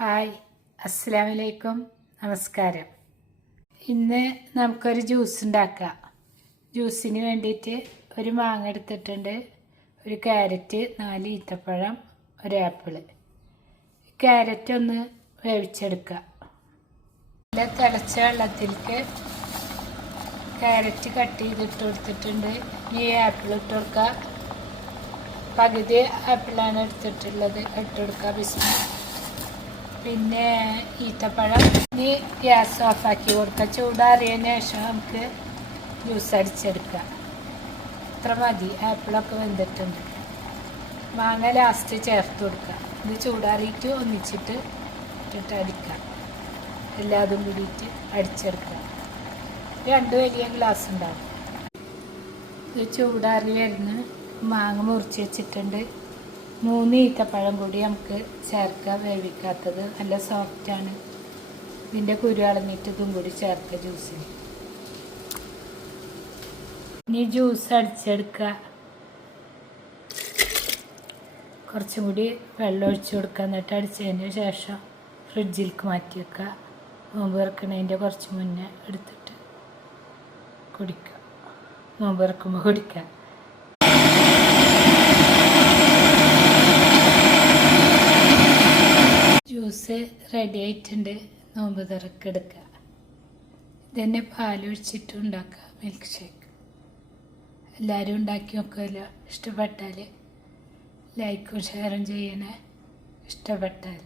Hi, അസ്സലാമു അലൈക്കും, നമസ്കാരം. ഇന്ന് നമുക്കൊരു ജ്യൂസ് ഉണ്ടാക്കാം. ജ്യൂസിന് വേണ്ടിയിട്ട് ഒരു മാങ്ങ എടുത്തിട്ടുണ്ട്, ഒരു ക്യാരറ്റ്, 4 ഈത്തപ്പഴം, ഒരു ആപ്പിള്. ക്യാരറ്റ് ഒന്ന് വേവിച്ചെടുക്കുക. നല്ല തിളച്ച വെള്ളത്തിലേക്ക് ക്യാരറ്റ് കട്ട് ചെയ്തിട്ട് കൊടുത്തിട്ടുണ്ട്. ഈ ആപ്പിൾ ഇട്ട് കൊടുക്കുക. പകുതി ആപ്പിളാണ് എടുത്തിട്ടുള്ളത്, ഇട്ട് കൊടുക്കുക. പിന്നെ ഈത്തപ്പഴം. ഇനി ഗ്യാസ് ഓഫാക്കി കൊടുക്കുക. ചൂടാറിയതിന് ശേഷം നമുക്ക് ജ്യൂസ് അടിച്ചെടുക്കാം. ഇത്ര മതി, ആപ്പിളൊക്കെ വെന്തിട്ടുണ്ട്. മാങ്ങ ലാസ്റ്റ് ചേർത്ത് കൊടുക്കുക. ഇത് ചൂടാറിയിട്ട് ഒന്നിച്ചിട്ട് ഇട്ടിട്ട് അടിക്കാം. എല്ലാതും കൂടിയിട്ട് അടിച്ചെടുക്കുക. 2 വലിയ ഗ്ലാസ് ഉണ്ടാവും. ഇത് ചൂടാറി വരുന്ന മാങ്ങ മുറിച്ച് വെച്ചിട്ടുണ്ട്. 3 ഈത്തപ്പഴം കൂടി നമുക്ക് ചേർക്കുക. വേവിക്കാത്തത് നല്ല സോഫ്റ്റാണ്. ഇതിൻ്റെ കുരു കളഞ്ഞിട്ട് ഇതും കൂടി ചേർക്കുക ജ്യൂസിന്. ഇനി ജ്യൂസ് അടിച്ചെടുക്കുക. കുറച്ചും കൂടി വെള്ളം ഒഴിച്ച് കൊടുക്കുക. എന്നിട്ട് അടിച്ചതിന് ശേഷം ഫ്രിഡ്ജിലേക്ക് മാറ്റി വെക്കുക. നോമ്പ് ഇറക്കണതിൻ്റെ കുറച്ച് മുന്നേ എടുത്തിട്ട് കുടിക്കുക. നോമ്പ് ഇറക്കുമ്പോൾ കുടിക്കുക. ജ്യൂസ് റെഡി ആയിട്ടുണ്ട്. നോമ്പ് തുറക്കെടുക്കുക. ഇതന്നെ പാലൊഴിച്ചിട്ട് ഉണ്ടാക്കുക മിൽക്ക് ഷേക്ക്. എല്ലാവരും ഉണ്ടാക്കി നോക്കുമല്ലോ. ഇഷ്ടപ്പെട്ടാൽ ലൈക്കും ഷെയറും ചെയ്യണേ. ഇഷ്ടപ്പെട്ടാൽ